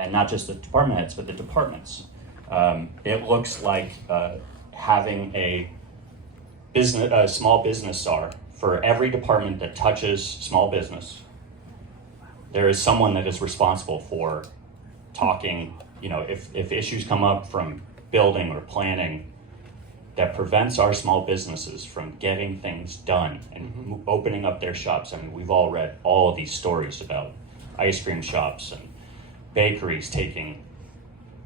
and not just the department heads, but the departments. It looks like having a small business czar for every department that touches small business. There is someone that is responsible for talking, if issues come up from building or planning that prevents our small businesses from getting things done and opening up their shops. I mean, we've all read all of these stories about ice cream shops and bakeries taking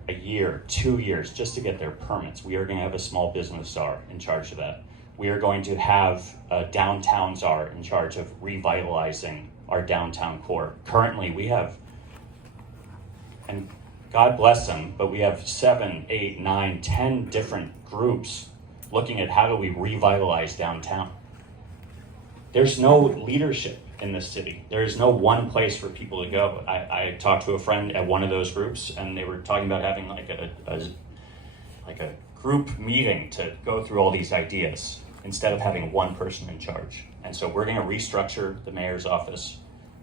a year, 2 years just to get their permits. We are going to have a small business czar in charge of that. We are going to have a downtown czar in charge of revitalizing our downtown core. Currently, we have, and God bless them, but we have 7, 8, 9, 10 different groups looking at how do we revitalize downtown. There's no leadership in this city. There is no one place for people to go. I talked to a friend at one of those groups, and they were talking about having like a group meeting to go through all these ideas instead of having one person in charge. And so we're going to restructure the mayor's office.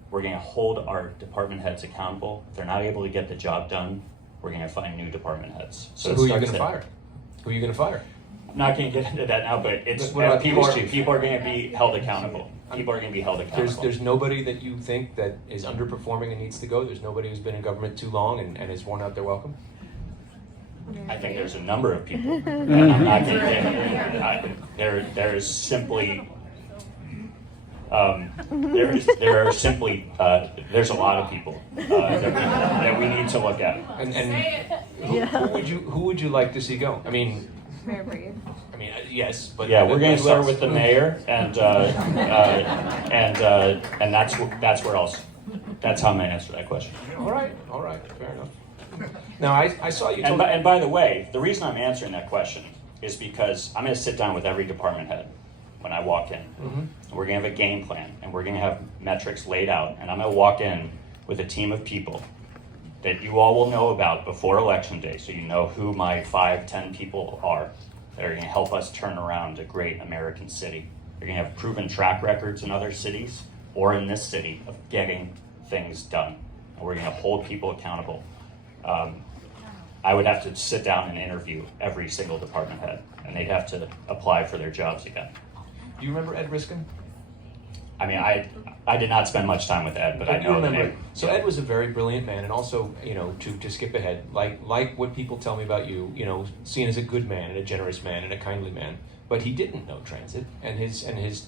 We're going to hold our department heads accountable. If they're not able to get the job done, we're going to find new department heads. So who are you going to fire? Who are you going to fire? I'm not going to get into that now, but it's people are going to be held accountable. People are going to be held accountable. There's nobody that you think that is underperforming and needs to go? There's nobody who's been in government too long and has worn out their welcome? I think there's a number of people. And I'm not going to get into it. There's simply there's a lot of people that we need to look at. And who would you like to see go? I mean, yes, but yeah, we're going to start with the mayor, and that's where else. That's how I'm going to answer that question. All right, fair enough. Now, I saw you. And by the way, the reason I'm answering that question is because I'm going to sit down with every department head when I walk in. And we're going to have a game plan, and we're going to have metrics laid out, and I'm going to walk in with a team of people that you all will know about before Election Day, so you know who my 5-10 people are that are going to help us turn around a great American city. They're going to have proven track records in other cities or in this city of getting things done, and we're going to hold people accountable. I would have to sit down and interview every single department head, and they'd have to apply for their jobs again. Do you remember Ed Riskin? I mean, I did not spend much time with Ed, but I know the name. So Ed was a very brilliant man, and also, to skip ahead, like what people tell me about you, seen as a good man and a generous man and a kindly man, but he didn't know transit, and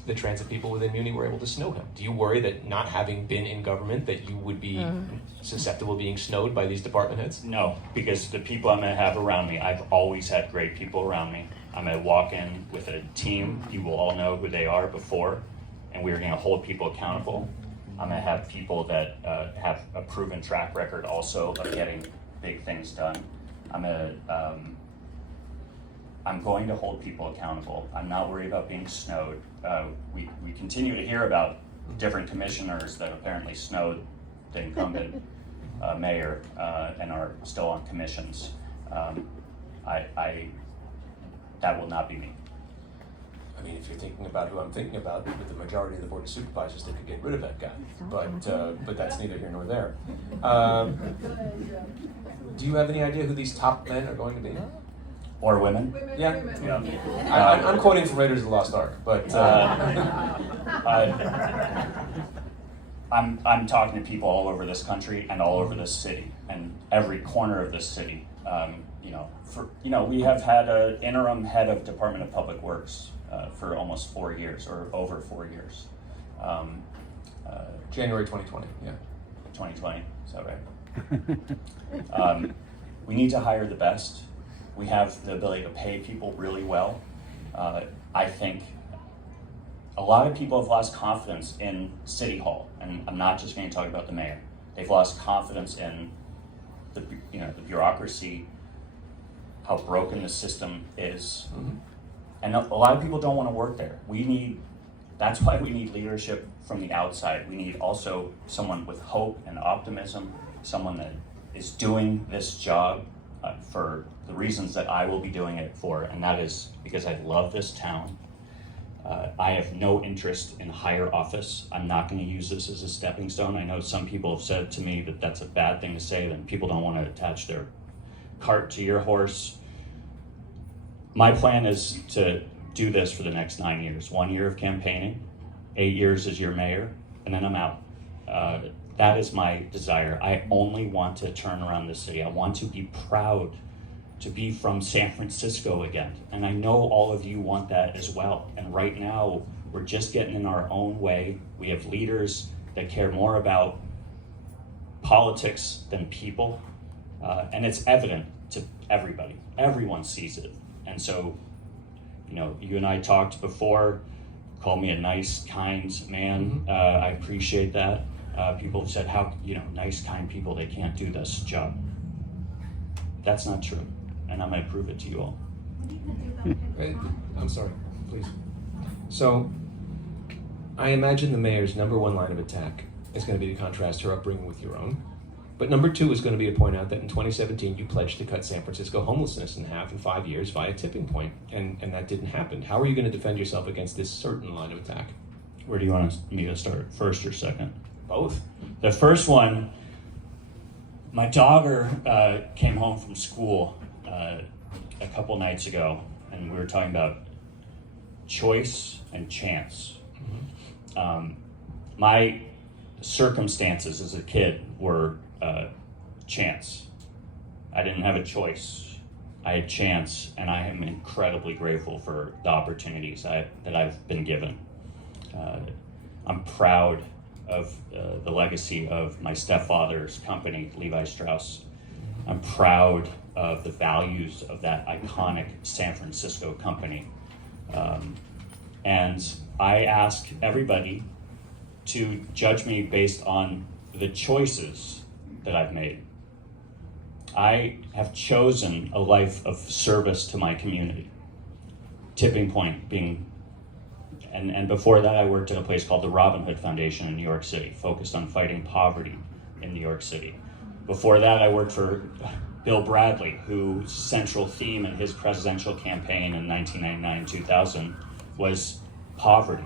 the transit people within Muni were able to snow him. Do you worry that not having been in government, that you would be susceptible to being snowed by these department heads? No, because the people I'm going to have around me, I've always had great people around me. I'm going to walk in with a team. You will all know who they are before, and we're going to hold people accountable. I'm going to have people that have a proven track record also of getting big things done. I'm going to hold people accountable. I'm not worried about being snowed. We continue to hear about different commissioners that apparently snowed the incumbent mayor and are still on commissions. That will not be me. I mean, if you're thinking about who I'm thinking about, with the majority of the Board of Supervisors, they could get rid of that guy. But that's neither here nor there. Do you have any idea who these top men are going to be? Or women? Yeah. I'm quoting from Raiders of the Lost Ark, but I'm talking to people all over this country and all over this city and every corner of this city. We have had an interim head of Department of Public Works for almost 4 years, or over 4 years. January 2020, yeah. 2020, is that right? We need to hire the best. We have the ability to pay people really well. I think a lot of people have lost confidence in City Hall, and I'm not just going to talk about the mayor. They've lost confidence in the bureaucracy, how broken the system is. And a lot of people don't want to work there. That's why we need leadership from the outside. We need also someone with hope and optimism, someone that is doing this job for the reasons that I will be doing it for, and that is because I love this town. I have no interest in higher office. I'm not going to use this as a stepping stone. I know some people have said to me that that's a bad thing to say, that people don't want to attach their cart to your horse. My plan is to do this for the next 9 years. 1 year of campaigning, 8 years as your mayor, and then I'm out. That is my desire. I only want to turn around this city. I want to be proud to be from San Francisco again. And I know all of you want that as well. And right now, we're just getting in our own way. We have leaders that care more about politics than people. And it's evident to everybody. Everyone sees it. And so, you know, you and I talked before, called me a nice, kind man. I appreciate that. People have said, how, you know, nice, kind people, they can't do this job. That's not true. And I'm going to prove it to you all. I'm sorry, please. So, I imagine the mayor's number one line of attack is going to be to contrast her upbringing with your own. But number two is going to be to point out that in 2017, you pledged to cut San Francisco homelessness in half in 5 years via tipping point, and that didn't happen. How are you going to defend yourself against this certain line of attack? Where do you want me to start, first or second? Both. The first one, my daughter came home from school a couple nights ago, and we were talking about choice and chance. My circumstances as a kid were chance. I didn't have a choice. I had chance, and I am incredibly grateful for the opportunities that I've been given. I'm proud of the legacy of my stepfather's company, Levi Strauss. I'm proud of the values of that iconic San Francisco company. And I ask everybody to judge me based on the choices that I've made. I have chosen a life of service to my community. Tipping Point being, and before that I worked at a place called the Robin Hood Foundation in New York City, focused on fighting poverty in New York City. Before that I worked for Bill Bradley, whose central theme in his presidential campaign in 1999-2000 was poverty.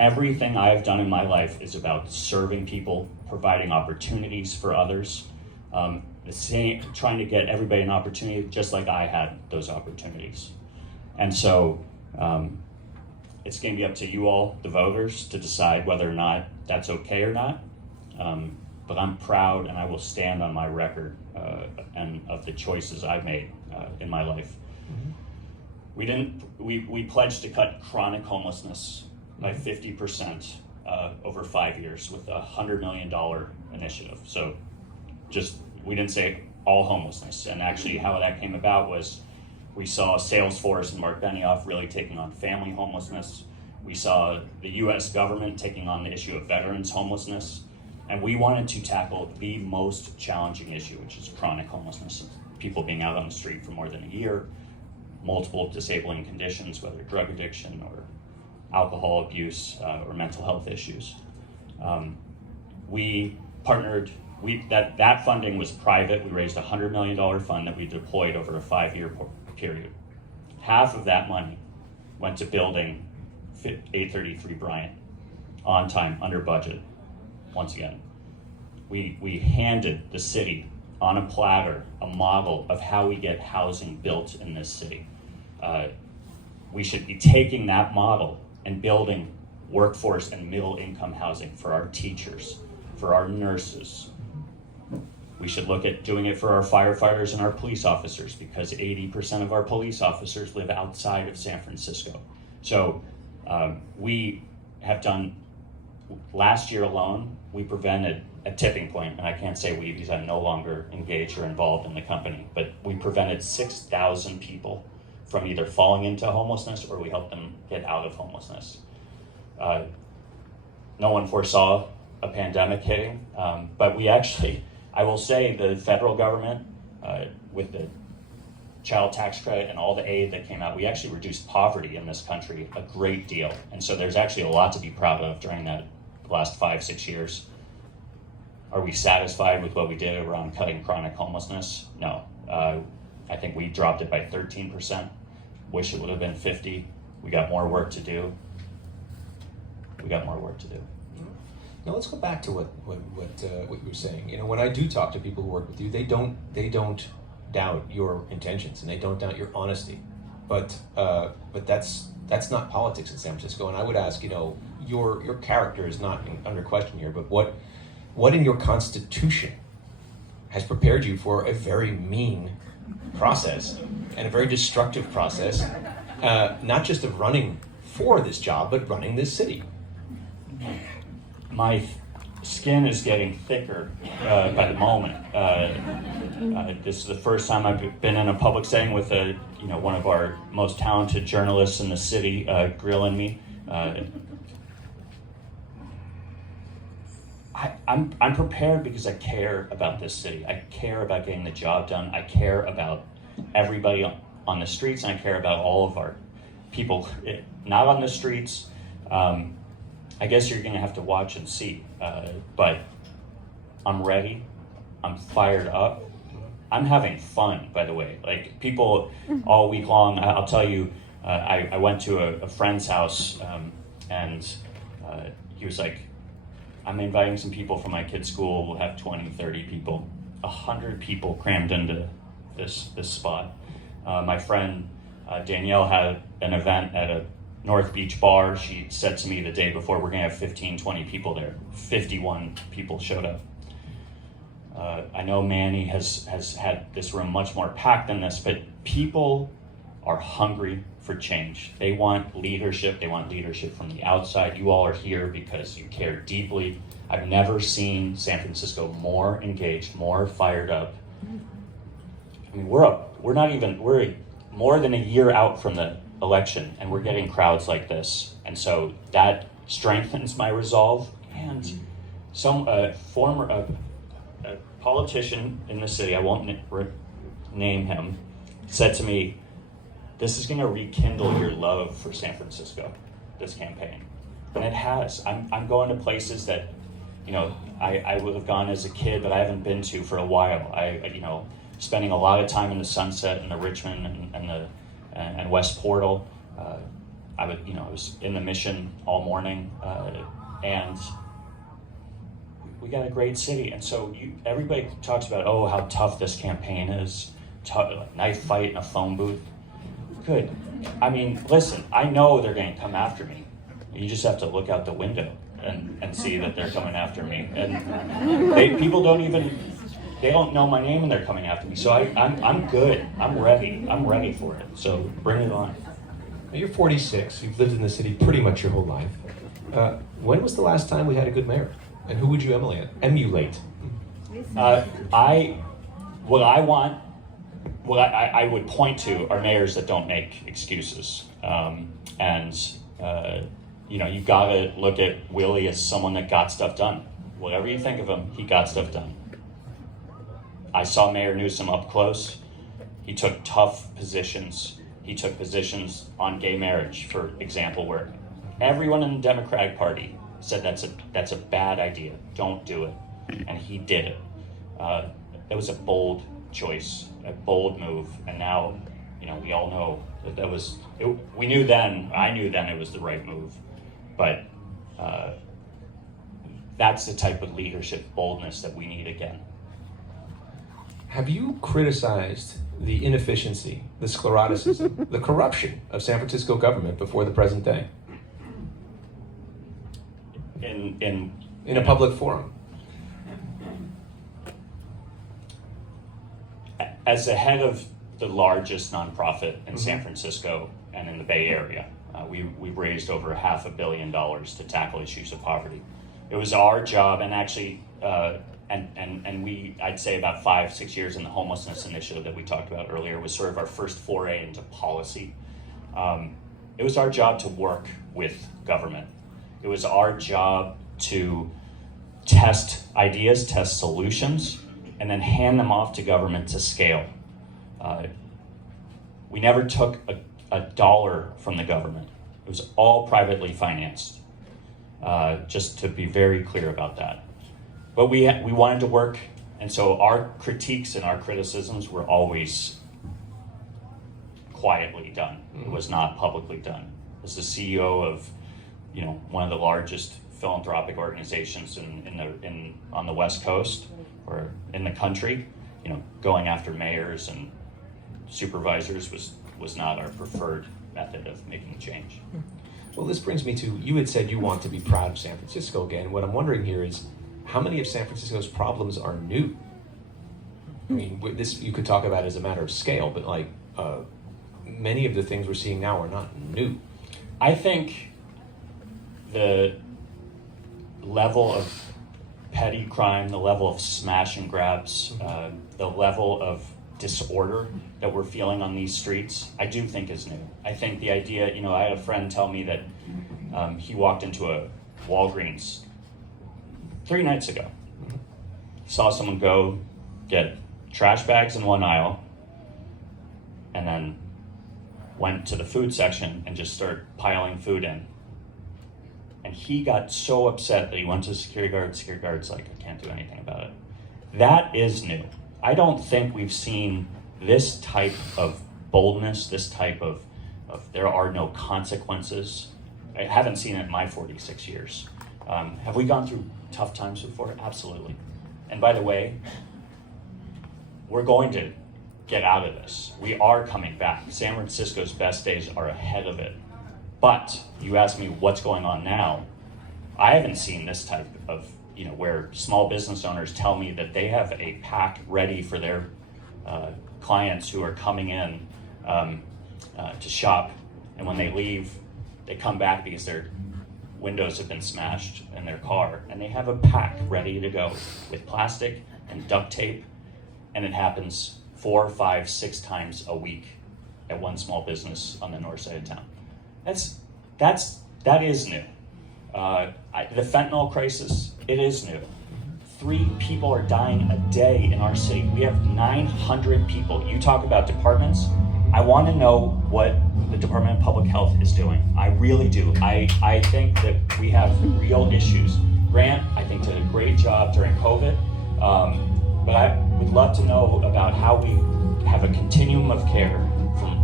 Everything I've done in my life is about serving people, providing opportunities for others, trying to get everybody an opportunity just like I had those opportunities. And so it's going to be up to you all, the voters, to decide whether or not that's okay or not. But I'm proud, and I will stand on my record and of the choices I've made in my life. We pledged to cut chronic homelessness by 50% over 5 years with a $100 million initiative. So we didn't say all homelessness. And actually how that came about was we saw Salesforce and Mark Benioff really taking on family homelessness. We saw the US government taking on the issue of veterans homelessness. And we wanted to tackle the most challenging issue, which is chronic homelessness, people being out on the street for more than a year, multiple disabling conditions, whether drug addiction or alcohol abuse or mental health issues. We partnered, that funding was private. We raised a $100 million fund that we deployed over a 5-year period. Half of that money went to building 833 Bryant on time, under budget. Once again, we handed the city on a platter a model of how we get housing built in this city. We should be taking that model and building workforce and middle income housing for our teachers, for our nurses. We should look at doing it for our firefighters and our police officers, because 80% of our police officers live outside of San Francisco. So we have done, last year alone, we prevented a tipping point, and I can't say we because I'm no longer engaged or involved in the company, but we prevented 6,000 people from either falling into homelessness or we helped them get out of homelessness. No one foresaw a pandemic hitting, but we actually, I will say the federal government, with the child tax credit and all the aid that came out, we actually reduced poverty in this country a great deal. And so there's actually a lot to be proud of during that last 5-6 years. Are we satisfied with what we did around cutting chronic homelessness? No. I think we dropped it by 13%. Wish it would have been 50. We got more work to do. We got more work to do. Now let's go back to what you were saying. You know, when I do talk to people who work with you, they don't doubt your intentions and they don't doubt your honesty. But that's not politics in San Francisco. And I would ask, you know, your character is not under question here, but what in your constitution has prepared you for a very mean process and a very destructive process, not just of running for this job, but running this city? My skin is getting thicker by the moment. This is the first time I've been in a public setting with one of our most talented journalists in the city grilling me. I'm prepared because I care about this city. I care about getting the job done. I care about everybody on the streets, and I care about all of our people not on the streets. I guess you're going to have to watch and see, but I'm ready. I'm fired up. I'm having fun, by the way. Like, people all week long, I'll tell you, I went to a friend's house, and he was like, I'm inviting some people from my kid's school. We'll have 20, 30 people. 100 people crammed into this spot. My friend Danielle had an event at a North Beach bar. She said to me the day before, we're gonna have 15, 20 people there. 51 people showed up. I know Manny has had this room much more packed than this, but people are hungry for change. They want leadership. They want leadership from the outside. You all are here because you care deeply. I've never seen San Francisco more engaged, more fired up. I mean, we're more than a year out from the election, and we're getting crowds like this, and so that strengthens my resolve. And some former politician in the city, I won't name him, said to me, "This is going to rekindle your love for San Francisco, this campaign," and it has. I'm going to places that, you know, I would have gone as a kid, but I haven't been to for a while. Spending a lot of time in the Sunset and the Richmond and West Portal. I was in the Mission all morning, and we got a great city. And so everybody talks about, oh, how tough this campaign is, like knife fight in a phone booth. Good. I mean, listen, I know they're going to come after me. You just have to look out the window and see that they're coming after me. And people they don't know my name and they're coming after me. So I'm good. I'm ready for it. So bring it on. You're 46. You've lived in the city pretty much your whole life. When was the last time we had a good mayor? And who would you emulate? I would point to are mayors that don't make excuses. You've got to look at Willie as someone that got stuff done. Whatever you think of him, he got stuff done. I saw Mayor Newsom up close. He took tough positions. He took positions on gay marriage, for example, where everyone in the Democratic Party said that's a bad idea. Don't do it. And he did it. It was a bold choice, a bold move. And now, we all know that we knew then, I knew then it was the right move. But that's the type of leadership, boldness that we need again. Have you criticized the inefficiency, the scleroticism, the corruption of San Francisco government before the present day? In a public forum? As the head of the largest nonprofit in San Francisco and in the Bay Area, we've raised over $500 million to tackle issues of poverty. It was our job, and actually, I'd say about 5-6 years in the homelessness initiative that we talked about earlier was sort of our first foray into policy. It was our job to work with government. It was our job to test ideas, test solutions, and then hand them off to government to scale. We never took a dollar from the government. It was all privately financed, just to be very clear about that. But we wanted to work, and so our critiques and our criticisms were always quietly done. It was not publicly done. as the CEO of, one of the largest philanthropic organizations on the West Coast or in the country, going after mayors and supervisors was not our preferred method of making change. Well, this brings me to, you had said you want to be proud of San Francisco again. What I'm wondering here is, how many of San Francisco's problems are new? I mean, this you could talk about as a matter of scale, but many of the things we're seeing now are not new. I think the level of petty crime, the level of smash and grabs, the level of disorder that we're feeling on these streets, I do think is new. I think the idea, I had a friend tell me that he walked into a Walgreens 3 nights ago, saw someone go get trash bags in one aisle, and then went to the food section and just started piling food in. And he got so upset that he went to the security guard. Security guard's like, I can't do anything about it. That is new. I don't think we've seen this type of boldness, this type of there are no consequences. I haven't seen it in my 46 years. Have we gone through tough times before? Absolutely. And by the way, we're going to get out of this. We are coming back. San Francisco's best days are ahead of it. But you ask me what's going on now, I haven't seen this type of, where small business owners tell me that they have a pack ready for their clients who are coming in to shop, and when they leave, they come back because their windows have been smashed in their car, and they have a pack ready to go with plastic and duct tape, and it happens 4, 5, 6 times a week at one small business on the north side of town. That is new. The fentanyl crisis, it is new. 3 people are dying a day in our city. We have 900 people. You talk about departments. I want to know what the Department of Public Health is doing. I really do. I think that we have real issues. Grant, I think, did a great job during COVID, but I would love to know about how we have a continuum of care from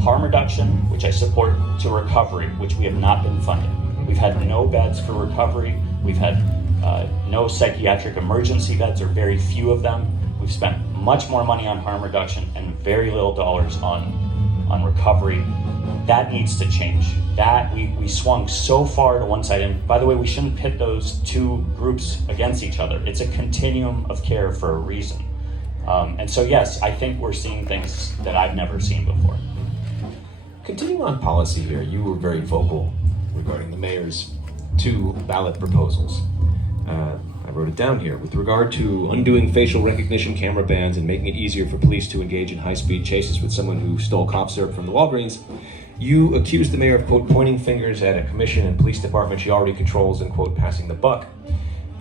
harm reduction, which I support, to recovery, which we have not been funding. We've had no beds for recovery. We've had no psychiatric emergency beds, or very few of them. We've spent much more money on harm reduction and very little dollars on recovery. That needs to change. That we swung so far to one side, and by the way, we shouldn't pit those 2 groups against each other. It's a continuum of care for a reason. And so yes, I think we're seeing things that I've never seen before. Continuing on policy here, you were very vocal regarding the mayor's 2 ballot proposals. I wrote it down here. With regard to undoing facial recognition camera bans and making it easier for police to engage in high-speed chases with someone who stole cough syrup from the Walgreens, you accused the mayor of, quote, pointing fingers at a commission and police department she already controls and, quote, passing the buck.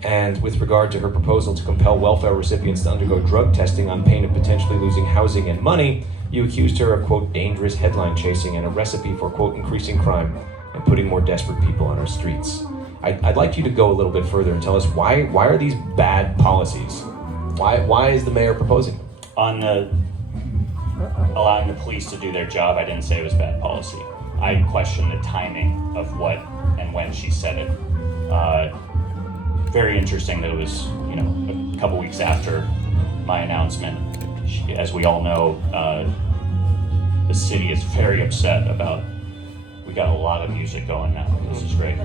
And with regard to her proposal to compel welfare recipients to undergo drug testing on pain of potentially losing housing and money, you accused her of, quote, dangerous headline chasing and a recipe for, quote, increasing crime and putting more desperate people on our streets. I'd like you to go a little bit further and tell us why are these bad policies? Why is the mayor proposing them? On the allowing the police to do their job, I didn't say it was bad policy. I questioned the timing of what and when she said it. Very interesting that it was, a couple weeks after my announcement. As we all know, the city is very upset about. We got a lot of music going now. This is great.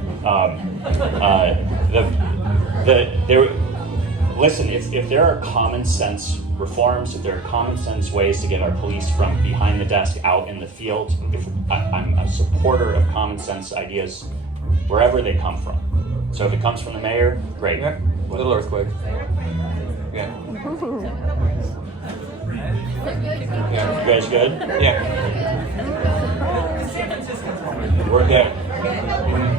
Listen, if there are common sense reforms, if there are common sense ways to get our police from behind the desk out in the field, I'm a supporter of common sense ideas wherever they come from. So if it comes from the mayor, great. Yeah, little earthquake. Yeah. You guys good? Yeah. We're good.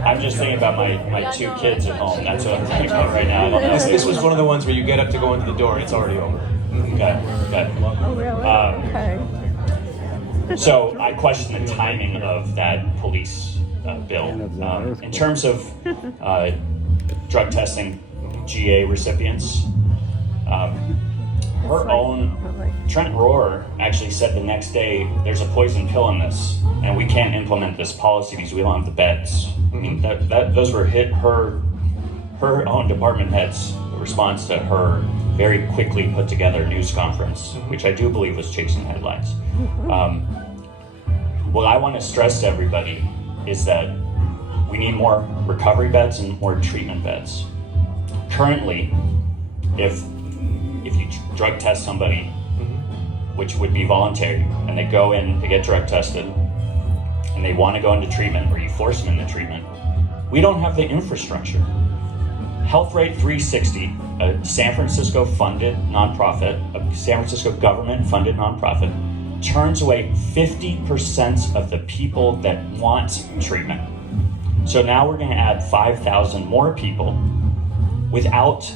I'm just thinking about my 2 kids at home. That's what I'm thinking about right now. I don't know. This was one of the ones where you get up to go into the door and it's already over. Okay. Oh, really? Okay. So I question the timing of that police bill. In terms of drug testing GA recipients, her her own, Trent Rohr actually said the next day, there's a poison pill in this, and we can't implement this policy because we don't have the beds. I mean, those were her own department head's response to her very quickly put together news conference, which I do believe was chasing headlines. What I want to stress to everybody is that we need more recovery beds and more treatment beds. Currently, if you drug test somebody, which would be voluntary, and they go in to get drug tested, and they want to go into treatment, or you force them into treatment, we don't have the infrastructure. Health Rate 360, a San Francisco funded nonprofit, a San Francisco government funded nonprofit, turns away 50% of the people that want treatment. So now we're going to add 5,000 more people without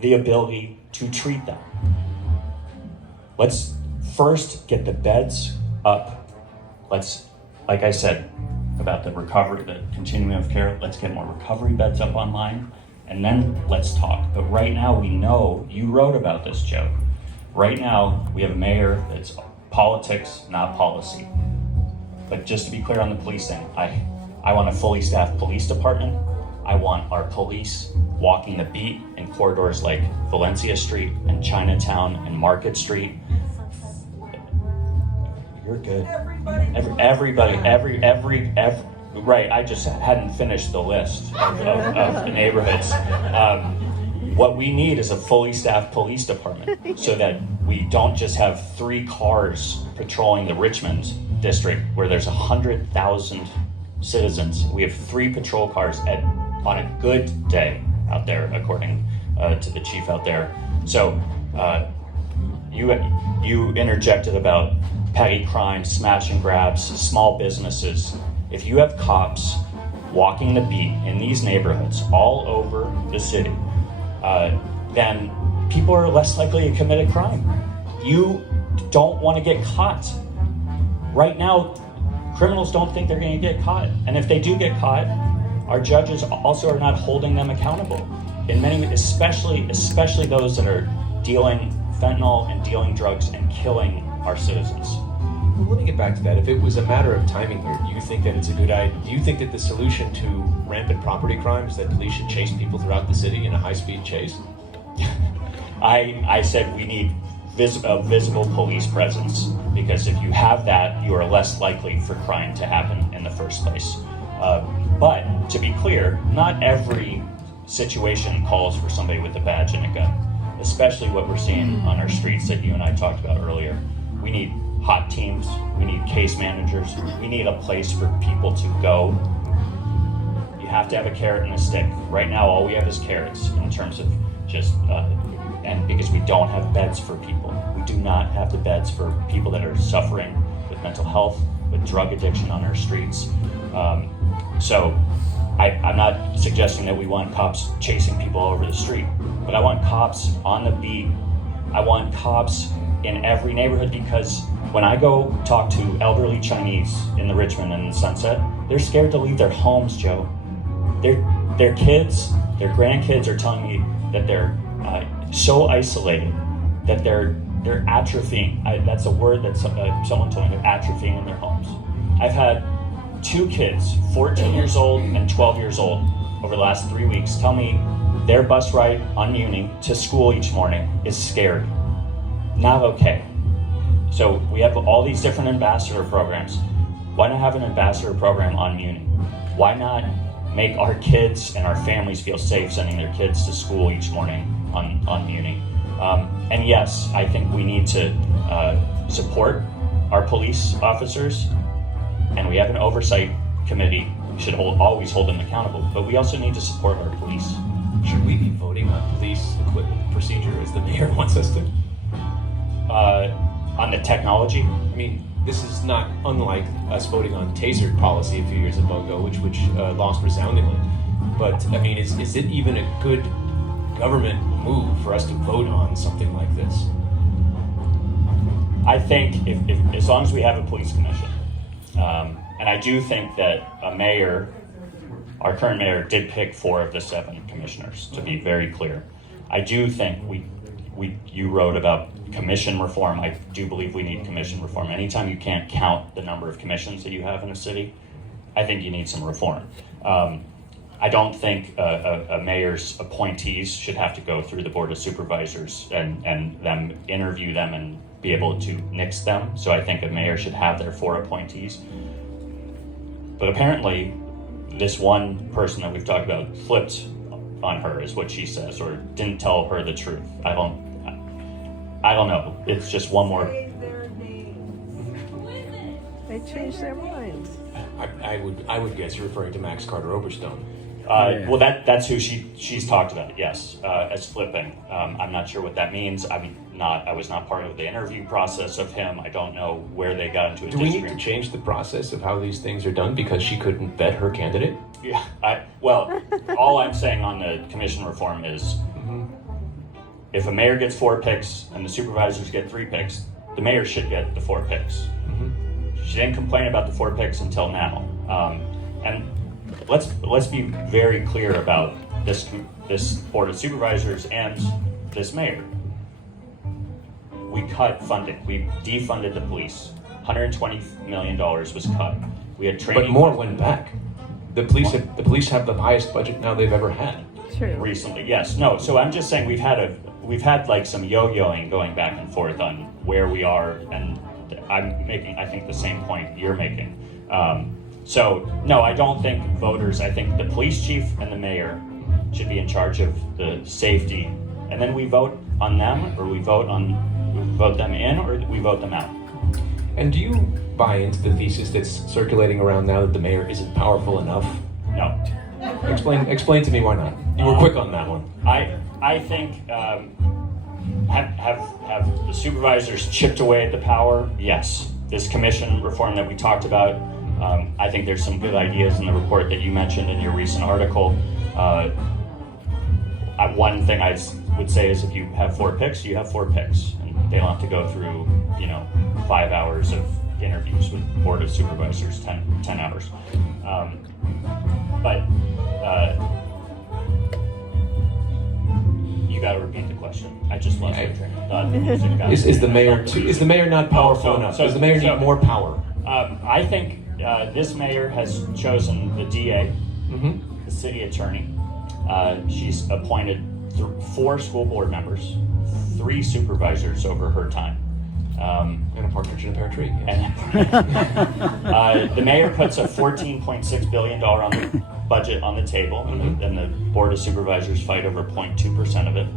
the ability to treat them. Let's first get the beds up. Let's, like I said, about the recovery, the continuum of care, let's get more recovery beds up online, and then let's talk. But right now we know, you wrote about this, Joe. Right now we have a mayor that's politics, not policy. But just to be clear on the police thing, I want a fully staffed police department. I want our police walking the beat in corridors like Valencia Street and Chinatown and Market Street. You're good. Everybody, right, I just hadn't finished the list of the neighborhoods. What we need is a fully staffed police department so that we don't just have 3 cars patrolling the Richmond district where there's 100,000 citizens. We have 3 patrol cars on a good day out there, according to the chief out there. So you interjected about petty crime, smash and grabs, small businesses. If you have cops walking the beat in these neighborhoods all over the city, then people are less likely to commit a crime. You don't want to get caught. Right now, criminals don't think they're going to get caught. And if they do get caught, our judges also are not holding them accountable. In many, especially those that are dealing fentanyl and dealing drugs and killing our citizens. Well, let me get back to that. If it was a matter of timing here, do you think that it's a good idea? Do you think that the solution to rampant property crime is that police should chase people throughout the city in a high-speed chase? I said we need a visible police presence, because if you have that, you are less likely for crime to happen in the first place. But to be clear, not every situation calls for somebody with a badge and a gun, especially what we're seeing on our streets that you and I talked about earlier. We need hot teams, we need case managers, we need a place for people to go. You have to have a carrot and a stick. Right now, all we have is carrots in terms of just, and because we don't have beds for people. We do not have the beds for people that are suffering with mental health, with drug addiction on our streets. So I'm not suggesting that we want cops chasing people over the street, but I want cops on the beat. I want cops in every neighborhood, because when I go talk to elderly Chinese in the Richmond and the Sunset, they're scared to leave their homes, Joe. Their kids, their grandkids are telling me that they're so isolated that they're atrophying. That's a word that someone told me, they're atrophying in their homes. I've had 2 kids, 14 years old and 12 years old, over the last 3 weeks tell me their bus ride on Muni to school each morning is scary. Not okay. So we have all these different ambassador programs. Why not have an ambassador program on Muni? Why not make our kids and our families feel safe sending their kids to school each morning on Muni? And yes, I think we need to support our police officers, and we have an oversight committee. We should always hold them accountable, but we also need to support our police. Should we be voting on police equipment procedure as the mayor wants us to? On the technology? I mean, this is not unlike us voting on tasered policy a few years ago, which lost resoundingly. But I mean, is it even a good government move for us to vote on something like this? I think if as long as we have a police commission, and I do think that a mayor, our current mayor, did pick 4 of the 7 commissioners, to be very clear. I do think you wrote about commission reform. I do believe we need commission reform. Anytime you can't count the number of commissions that you have in a city, I think you need some reform. I don't think a mayor's appointees should have to go through the Board of Supervisors and them interview them and be able to nix them. So I think a mayor should have their 4 appointees. But apparently, this one person that we've talked about flipped on her, is what she says, or didn't tell her the truth. I don't know. It's just one more. They changed their minds. I would guess you're referring to Max Carter Oberstone. Well, that's who she's talked about. Yes, as flipping. I'm not sure what that means. I was not part of the interview process of him. I don't know where they got into a Do we need to change the process of how these things are done because she couldn't vet her candidate? Yeah. Well, all I'm saying on the commission reform is, if a mayor gets 4 picks and the supervisors get 3 picks, the mayor should get the 4 picks. She didn't complain about the 4 picks until now. And let's be very clear about this Board of Supervisors and this mayor. We cut funding. We defunded the police. $120 million was cut. We had training. But more went back. The police have the highest budget now they've ever had. True. Recently, yes. No, so I'm just saying we've had like some yo-yoing going back and forth on where we are, and I'm making, I think, the same point you're making. So no, I don't think voters, I think the police chief and the mayor should be in charge of the safety, and then we vote on them, or we vote them in, or we vote them out. And do you buy into the thesis that's circulating around now that the mayor isn't powerful enough? No. Explain to me why not. You were quick on that one. I think have the supervisors chipped away at the power? Yes. This commission reform that we talked about, I think there's some good ideas in the report that you mentioned in your recent article. One thing I would say is, if you have 4 picks, you have 4 picks, and they don't have to go through 5 hours of interviews with Board of Supervisors, 10 hours. But you got to repeat the question. I just lost my train of thought. The music got Is the mayor not powerful enough? Does the mayor need more power? I think this mayor has chosen the DA, the city attorney. She's appointed 4 school board members, 3 supervisors over her time. And a partridge in a pear tree. Yes. And, the mayor puts a $14.6 billion budget on the table, and the Board of Supervisors fight over 0.2% of it.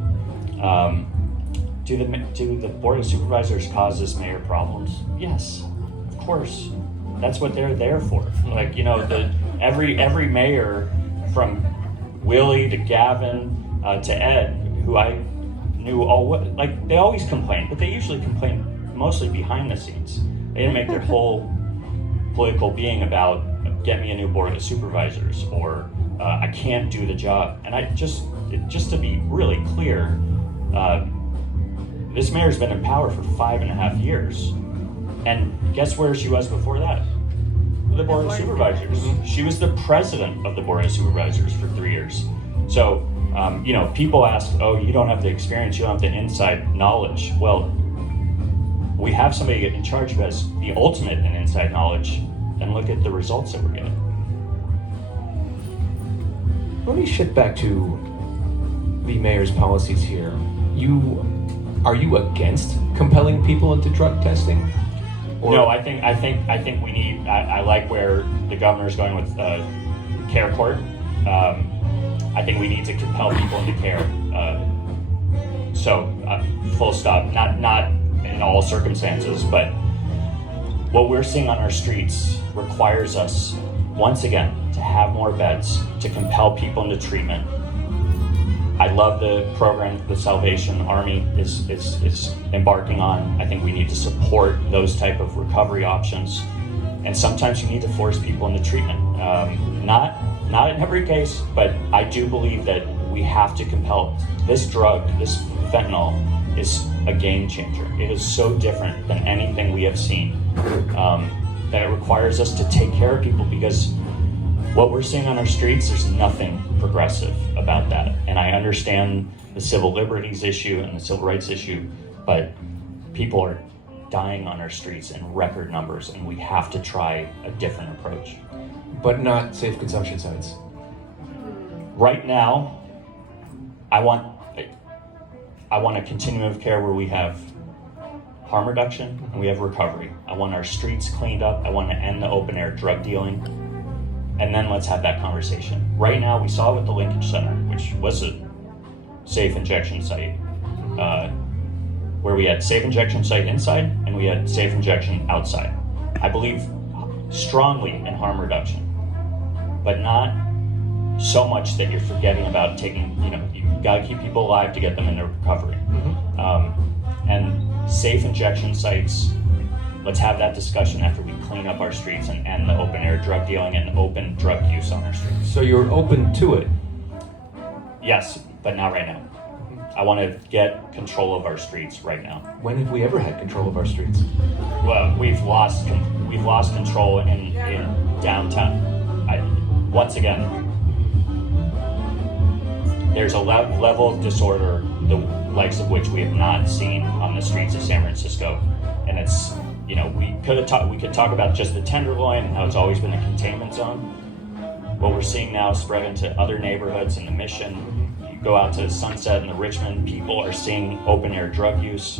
Do the Board of Supervisors cause this mayor problems? Yes, of course. That's what they're there for. Like, every mayor, from Willie to Gavin to Ed, who I knew they always complain, but they usually complain mostly behind the scenes. They didn't make their whole political being about, get me a new Board of Supervisors, or I can't do the job. And just to be really clear, this mayor's been in power for 5.5 years. And guess where she was before that? The Board of Supervisors. She was the president of the Board of Supervisors for 3 years. So, people ask, oh, you don't have the experience, you don't have the inside knowledge. Well, we have somebody in charge who has the ultimate in inside knowledge, and look at the results that we're getting. Let me shift back to the mayor's policies here. Are you against compelling people into drug testing? No, I think we need. I like where the governor's going with care court. I think we need to compel people into care. Full stop. Not in all circumstances, but what we're seeing on our streets requires us, once again, to have more beds, to compel people into treatment. I love the program the Salvation Army is embarking on. I think we need to support those type of recovery options, and sometimes you need to force people into treatment. Not in every case, but I do believe that we have to compel. This drug, this fentanyl, is a game changer. It is so different than anything we have seen, that it requires us to take care of people, because what we're seeing on our streets, there's nothing progressive about that. And I understand the civil liberties issue and the civil rights issue, but people are dying on our streets in record numbers, and we have to try a different approach. But not safe consumption sites. Right now, I want a continuum of care where we have harm reduction and we have recovery. I want our streets cleaned up. I want to end the open air drug dealing. And then let's have that conversation. Right now, we saw with the Linkage Center, which was a safe injection site, where we had safe injection site inside and we had safe injection outside. I believe strongly in harm reduction, but not so much that you're forgetting about taking, you gotta keep people alive to get them into recovery. And safe injection sites, let's have that discussion after we clean up our streets and end the open air drug dealing and open drug use on our streets. So you're open to it? Yes, but not right now. I want to get control of our streets right now. When have we ever had control of our streets? Well, we've lost control in downtown. Once again, there's a level of disorder the likes of which we have not seen on the streets of San Francisco, and it's we could talk about just the Tenderloin and how it's always been a containment zone. What we're seeing now spread into other neighborhoods in the Mission. Go out to Sunset and the Richmond, people are seeing open air drug use.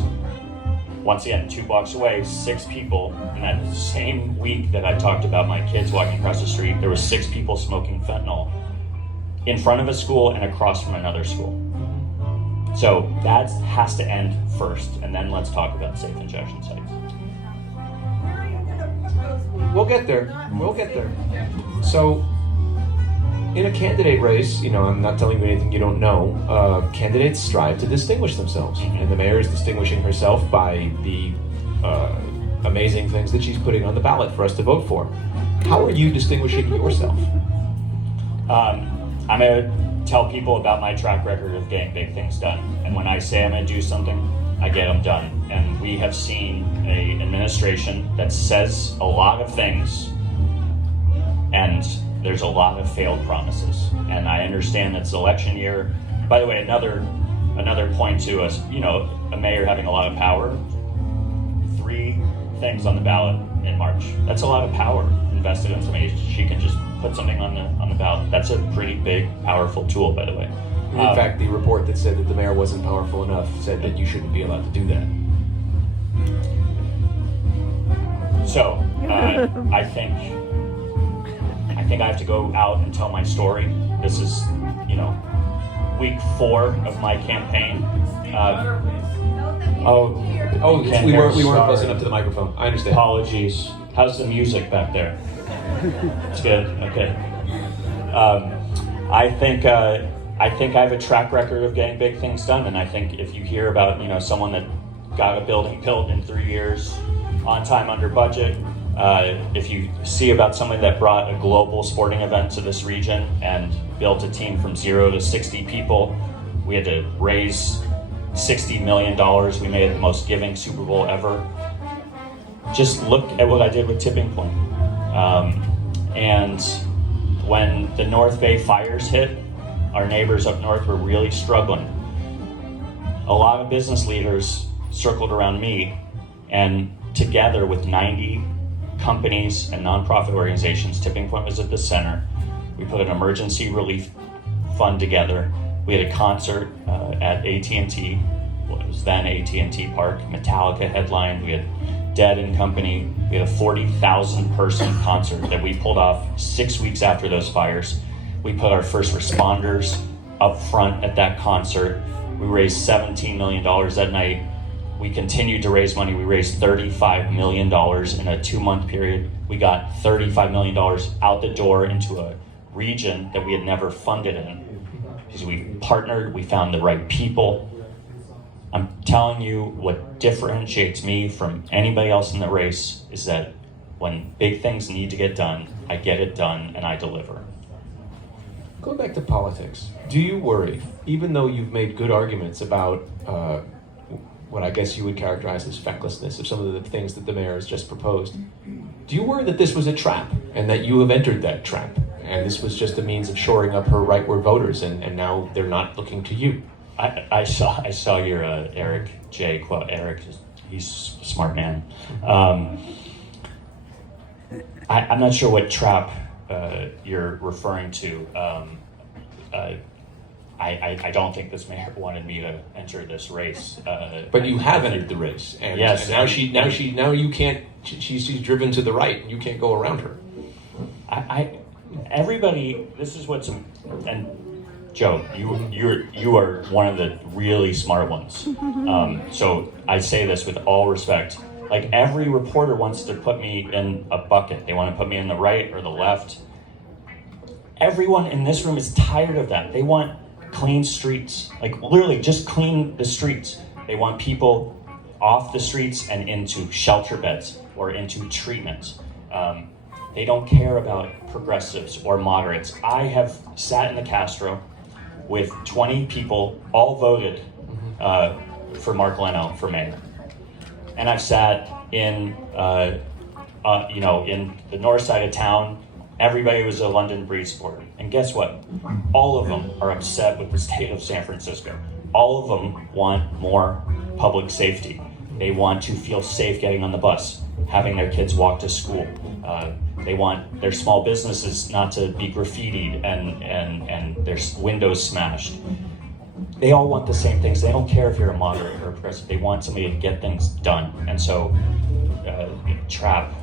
Once again, 2 blocks away, 6 people in that same week that I talked about my kids walking across the street, there was 6 people smoking fentanyl in front of a school and across from another school. So that has to end first, and then let's talk about safe injection sites. We'll get there. So, in a candidate race, I'm not telling you anything you don't know, candidates strive to distinguish themselves. And the mayor is distinguishing herself by the amazing things that she's putting on the ballot for us to vote for. How are you distinguishing yourself? I'm going to tell people about my track record of getting big things done. And when I say I'm going to do something, I get them done. And we have seen an administration that says a lot of things, and there's a lot of failed promises. And I understand it's election year. By the way, another point to us, a mayor having a lot of power, 3 things on the ballot in March. That's a lot of power invested in somebody. She can just put something on the ballot. That's a pretty big, powerful tool, by the way. In fact, the report that said that the mayor wasn't powerful enough said that you shouldn't be allowed to do that. So, I think I have to go out and tell my story. This is, week 4 of my campaign. We weren't close enough to the microphone. I understand. Apologies. How's the music back there? It's good. Okay. I think I have a track record of getting big things done, and I think if you hear about someone that got a building built in 3 years, on time, under budget. If you see about somebody that brought a global sporting event to this region and built a team from 0 to 60 people, we had to raise $60 million. We made the most giving Super Bowl ever. Just look at what I did with Tipping Point. And when the North Bay fires hit, our neighbors up north were really struggling. A lot of business leaders circled around me, and together with 90 companies and nonprofit organizations, Tipping Point was at the center. We put an emergency relief fund together. We had a concert at AT&T, what was then AT&T Park. Metallica headlined. We had Dead and Company. We had a 40,000 person concert that we pulled off 6 weeks after those fires. We put our first responders up front at that concert. We raised $17 million that night. We continued to raise money. We raised $35 million in a 2-month period. We got $35 million out the door into a region that we had never funded in. Because we partnered, we found the right people. I'm telling you, what differentiates me from anybody else in the race is that when big things need to get done, I get it done and I deliver. Going back to politics, do you worry, even though you've made good arguments about what I guess you would characterize as fecklessness of some of the things that the mayor has just proposed, do you worry that this was a trap and that you have entered that trap and this was just a means of shoring up her rightward voters and now they're not looking to you? I saw your Eric J quote. Eric, he's a smart man. I'm not sure what trap you're referring to. I don't think this mayor wanted me to enter this race. But you have entered the race, and, yes, and now you can't. She's driven to the right, and you can't go around her. Everybody. This is what's and Joe, you are one of the really smart ones. So I say this with all respect. Like, every reporter wants to put me in a bucket. They want to put me in the right or the left. Everyone in this room is tired of that. They want clean streets. Like, literally, just clean the streets. They want people off the streets and into shelter beds or into treatment. They don't care about progressives or moderates. I have sat in the Castro with 20 people, all voted for Mark Leno for mayor. And I've sat in, in the north side of town. Everybody was a London Breed supporter. And guess what? All of them are upset with the state of San Francisco. All of them want more public safety. They want to feel safe getting on the bus, having their kids walk to school. They want their small businesses not to be graffitied and their windows smashed. They all want the same things. They don't care if you're a moderate or a progressive. They want somebody to get things done. And so, trap.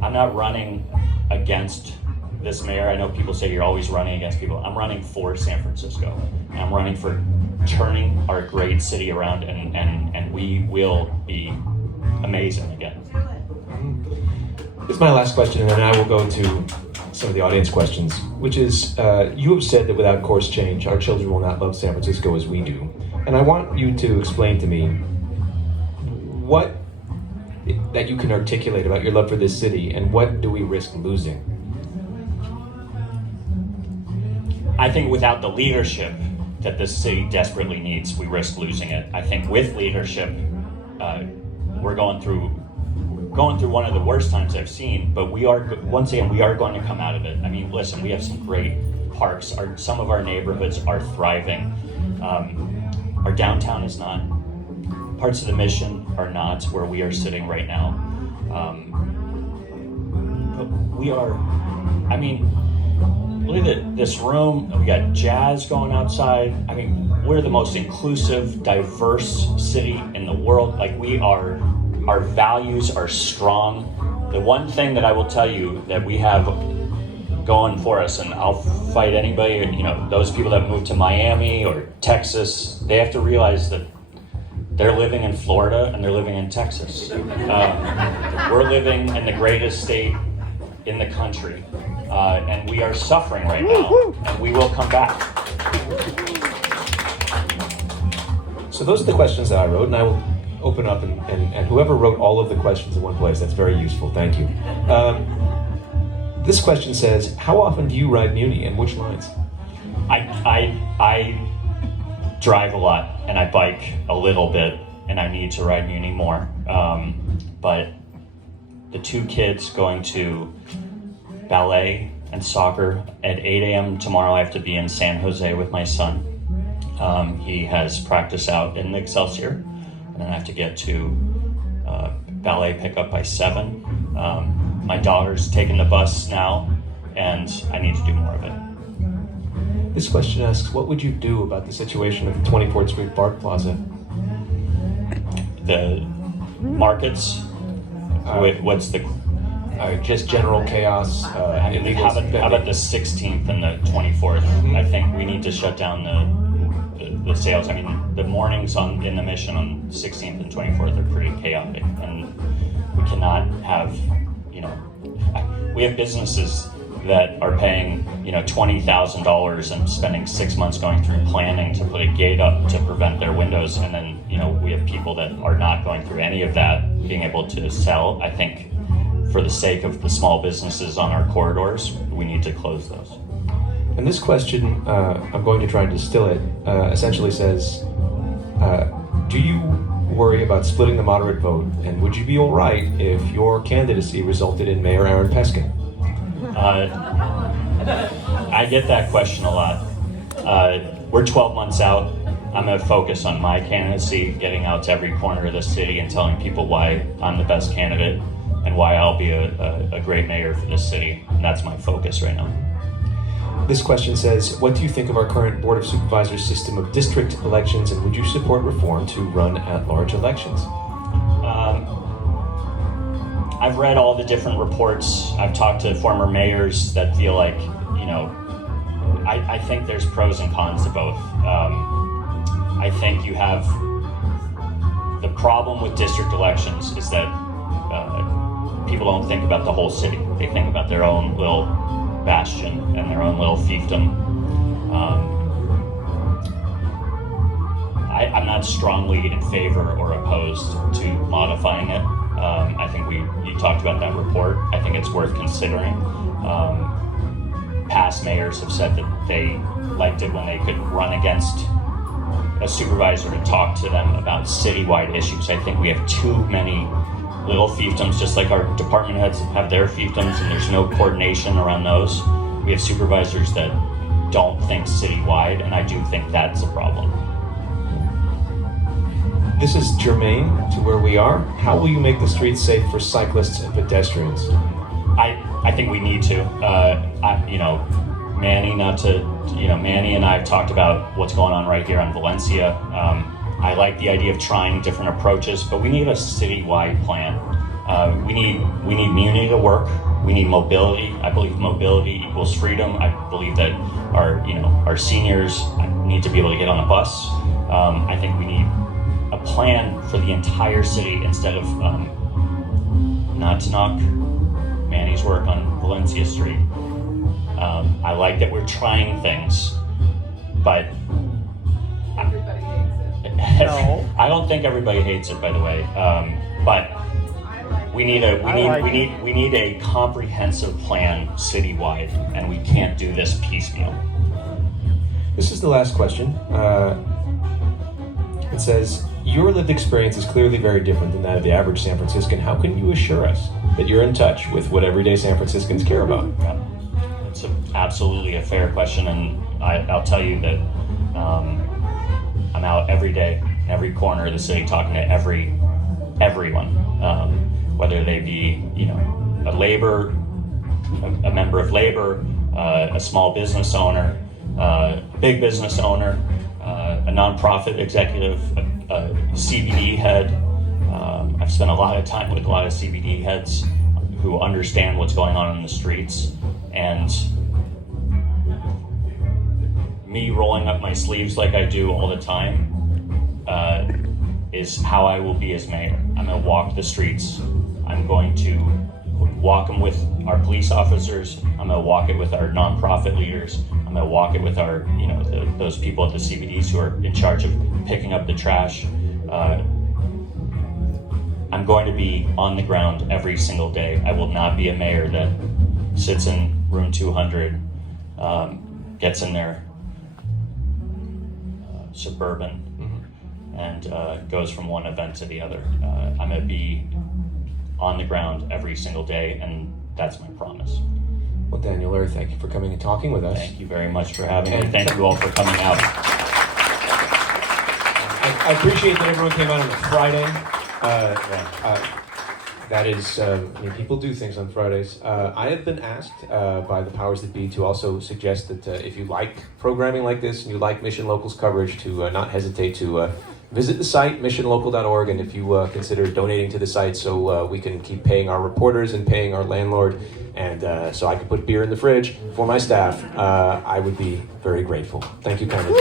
I'm not running against this mayor. I know people say you're always running against people. I'm running for San Francisco. And I'm running for turning our great city around, and we will be amazing again. This is my last question, and then I will go to some of the audience questions, which is, you have said that without course change, our children will not love San Francisco as we do. And I want you to explain to me what that you can articulate about your love for this city, and what do we risk losing? I think without the leadership that this city desperately needs, we risk losing it. I think with leadership, we're going through one of the worst times I've seen, but we are going to come out of it. I mean, listen, we have some great parks. Some of our neighborhoods are thriving. Our downtown is not. Parts of the Mission are not where we are sitting right now. But we are, I mean, look at this room. We got jazz going outside. I mean, we're the most inclusive, diverse city in the world. Like, our values are strong. The one thing that I will tell you that we have going for us, and I'll fight anybody, those people that move to Miami or Texas, they have to realize that they're living in Florida and they're living in Texas. We're living in the greatest state in the country, and we are suffering right now, and we will come back. So those are the questions that I wrote, and I will open up, and whoever wrote all of the questions in one place, that's very useful, thank you. This question says, how often do you ride Muni, and which lines? I drive a lot, and I bike a little bit, and I need to ride Muni more. But the two kids going to ballet and soccer at 8 a.m. tomorrow, I have to be in San Jose with my son. He has practice out in Excelsior, and then I have to get to ballet pickup by 7. My daughter's taking the bus now, and I need to do more of it. This question asks, what would you do about the situation of the 24th Street Park Plaza? The markets, what's the... just general chaos, illegal... How about the 16th and the 24th? Mm-hmm. I think we need to shut down the sales. I mean, the mornings in the Mission on 16th and 24th are pretty chaotic, and we cannot have, we have businesses that are paying, $20,000 and spending 6 months going through planning to put a gate up to prevent their windows, and then, we have people that are not going through any of that, being able to sell. I think for the sake of the small businesses on our corridors, we need to close those. And this question, I'm going to try and distill it, essentially says, do you worry about splitting the moderate vote, and would you be all right if your candidacy resulted in Mayor Aaron Peskin? I get that question a lot. We're 12 months out. I'm going to focus on my candidacy, getting out to every corner of the city and telling people why I'm the best candidate and why I'll be a great mayor for this city. And that's my focus right now. This question says, what do you think of our current Board of Supervisors system of district elections, and would you support reform to run at-large elections? I've read all the different reports. I've talked to former mayors that feel like, I think there's pros and cons to both. I think you have the problem with district elections is that people don't think about the whole city. They think about their own little bastion and their own little fiefdom. I'm not strongly in favor or opposed to modifying it. I think you talked about that report. I think it's worth considering. Past mayors have said that they liked it when they could run against a supervisor to talk to them about citywide issues. I think we have too many little fiefdoms, just like our department heads have their fiefdoms, and there's no coordination around those. We have supervisors that don't think citywide, and I do think that's a problem. This is germane to where we are. How will you make the streets safe for cyclists and pedestrians? I think we need to. Manny and I have talked about what's going on right here on Valencia. I like the idea of trying different approaches, but we need a citywide plan. We need community to work. We need mobility. I believe mobility equals freedom. I believe that our seniors need to be able to get on a bus. I think we need a plan for the entire city instead of not to knock Manny's work on Valencia Street. I like that we're trying things, but Everybody hates it. No. I don't think everybody hates it, by the way. But we need a comprehensive plan citywide, and we can't do this piecemeal. This is the last question. It says, your lived experience is clearly very different than that of the average San Franciscan. How can you assure us that you're in touch with what everyday San Franciscans care about? Yeah. It's absolutely a fair question, and I'll tell you that I'm out every day, in every corner of the city, talking to everyone, whether they be a member of labor, a small business owner, a big business owner, a nonprofit executive, a CBD head. I've spent a lot of time with a lot of CBD heads who understand what's going on in the streets, and me rolling up my sleeves like I do all the time is how I will be as mayor. I'm going to walk the streets. I'm going to walk them with our police officers. I'm going to walk it with our nonprofit leaders. I'm going to walk it with our, those people at the CBDs who are in charge of picking up the trash. I'm going to be on the ground every single day. I will not be a mayor that sits in room 200, gets in their Suburban and goes from one event to the other. I'm going to be on the ground every single day, and that's my promise. Well, Daniel Lurie, thank you for coming and talking with us. Thank you very much for having me. Thank you all for coming out. I appreciate that everyone came out on a Friday. That is, people do things on Fridays. I have been asked by the powers that be to also suggest that if you like programming like this and you like Mission Local's coverage, to not hesitate to visit the site, missionlocal.org, and if you consider donating to the site so we can keep paying our reporters and paying our landlord, and so I can put beer in the fridge for my staff, I would be very grateful. Thank you kindly.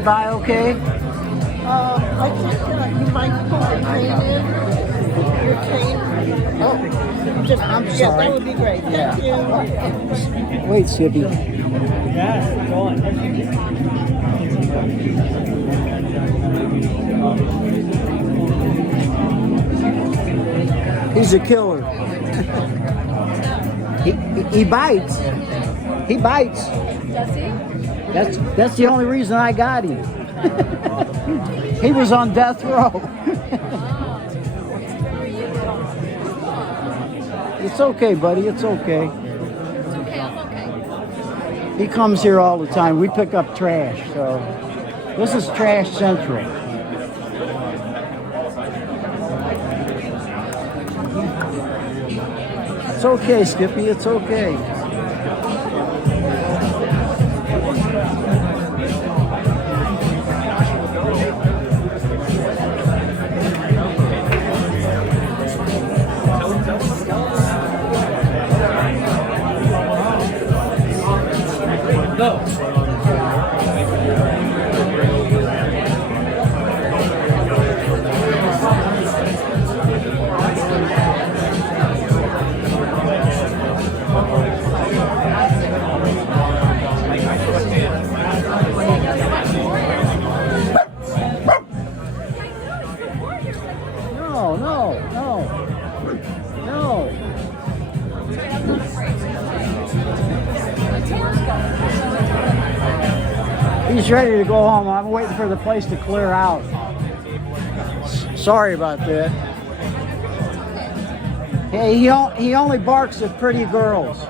get by okay? I just, you might put your cane in. Your cane. Oh, just, I'm yeah, sorry. that would be great. Yeah. Thank you. Wait, Skippy. He's a killer. he bites. He bites. Does he? That's the only reason I got him. He was on death row. It's okay, buddy. It's okay. It's okay, I'm okay. He comes here all the time. We pick up trash, so this is Trash Central. It's okay, Skippy. It's okay. No, no, no, no. He's ready to go home. I'm waiting for the place to clear out. Sorry about that. Hey, he only barks at pretty girls.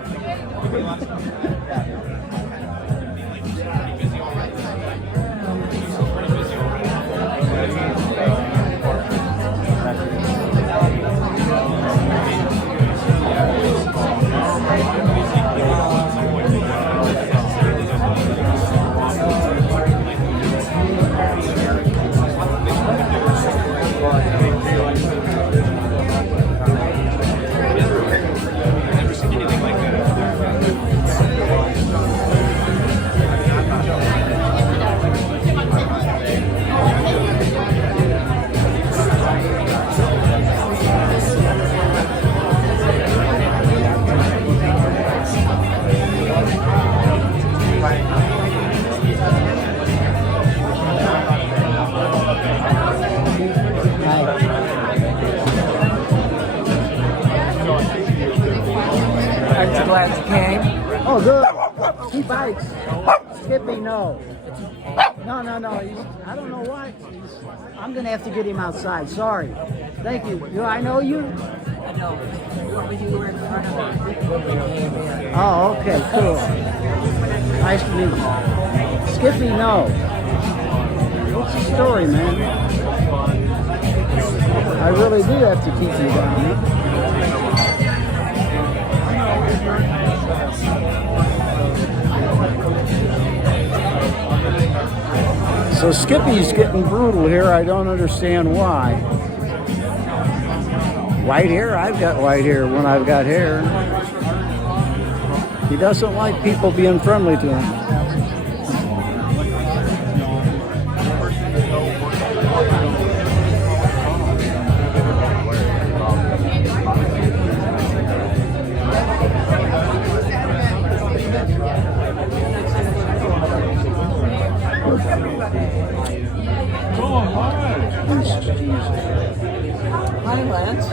Aren't you glad you came? Oh, good. He bites. Skippy, no. No, no, no. I don't know why. I'm going to have to get him outside. Sorry. Thank you. Do I know you? I know. You were in front of me. Oh, okay, cool. Nice to meet you. Skippy, no. What's the story, man? I really do have to keep you down. So Skippy's getting brutal here. I don't understand why. White hair? I've got white hair when I've got hair. He doesn't like people being friendly to him. Hi, Lance.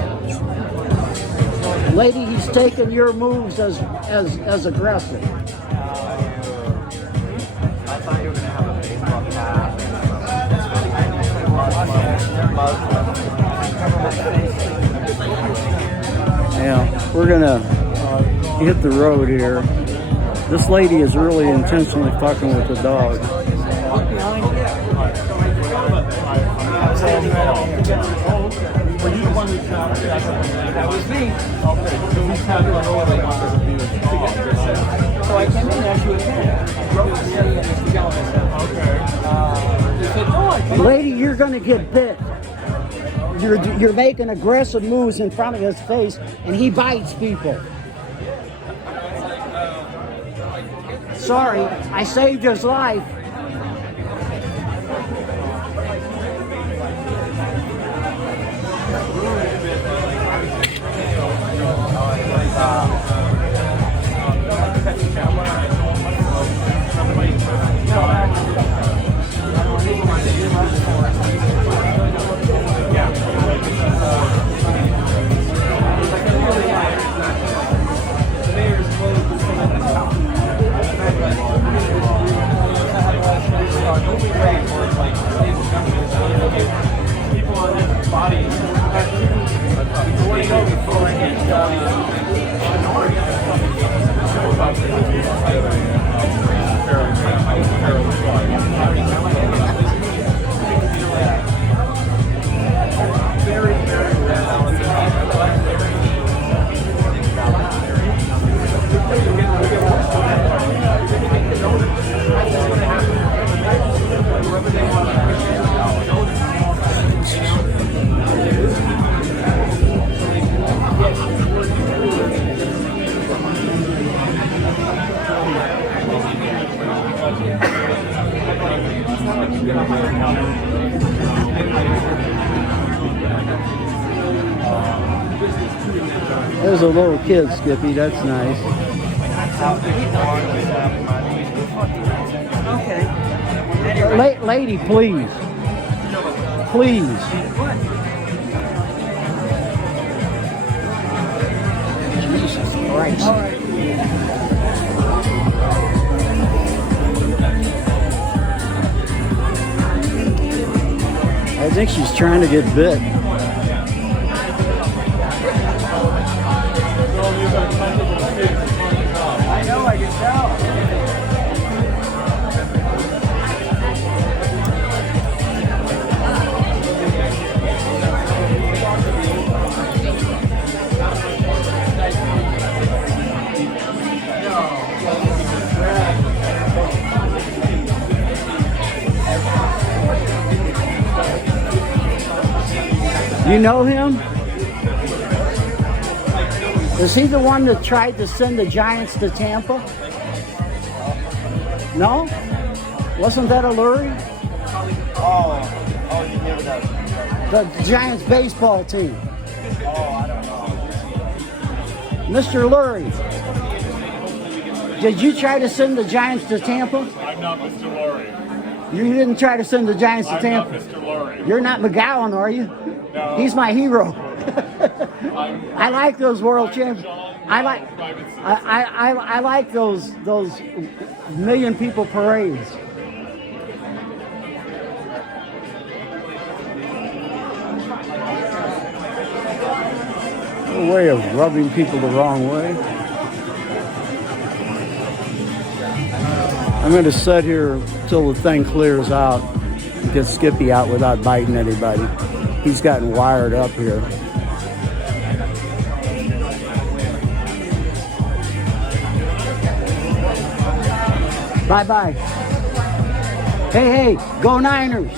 Lady, he's taking your moves as aggressive. I thought you were gonna have a baseball cap. Yeah, we're gonna hit the road here. This lady is really intentionally fucking with the dog. That was me. So I came in as you were there. Lady, you're gonna get bit. You're making aggressive moves in front of his face, and he bites people. Sorry, I saved his life. people on this body. There's a little kid, Skippy. That's nice. Okay. Lady, please. Please. Jesus Christ. I think she's trying to get bit. I know, I can tell. You know him? Is he the one that tried to send the Giants to Tampa? No? Wasn't that a Lurie? Oh, you knew that. The Giants baseball team. Oh, I don't know. Mr. Lurie, did you try to send the Giants to Tampa? I'm not Mr. Lurie. You didn't try to send the Giants to I'm Tampa? not Mr. Lurie. You're not McGowan, are you? No. He's my hero. I like those world champions. I like those million people parades. A way of rubbing people the wrong way. I'm going to sit here till the thing clears out and get Skippy out without biting anybody. He's gotten wired up here. Bye-bye. Hey, go Niners.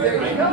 There you go.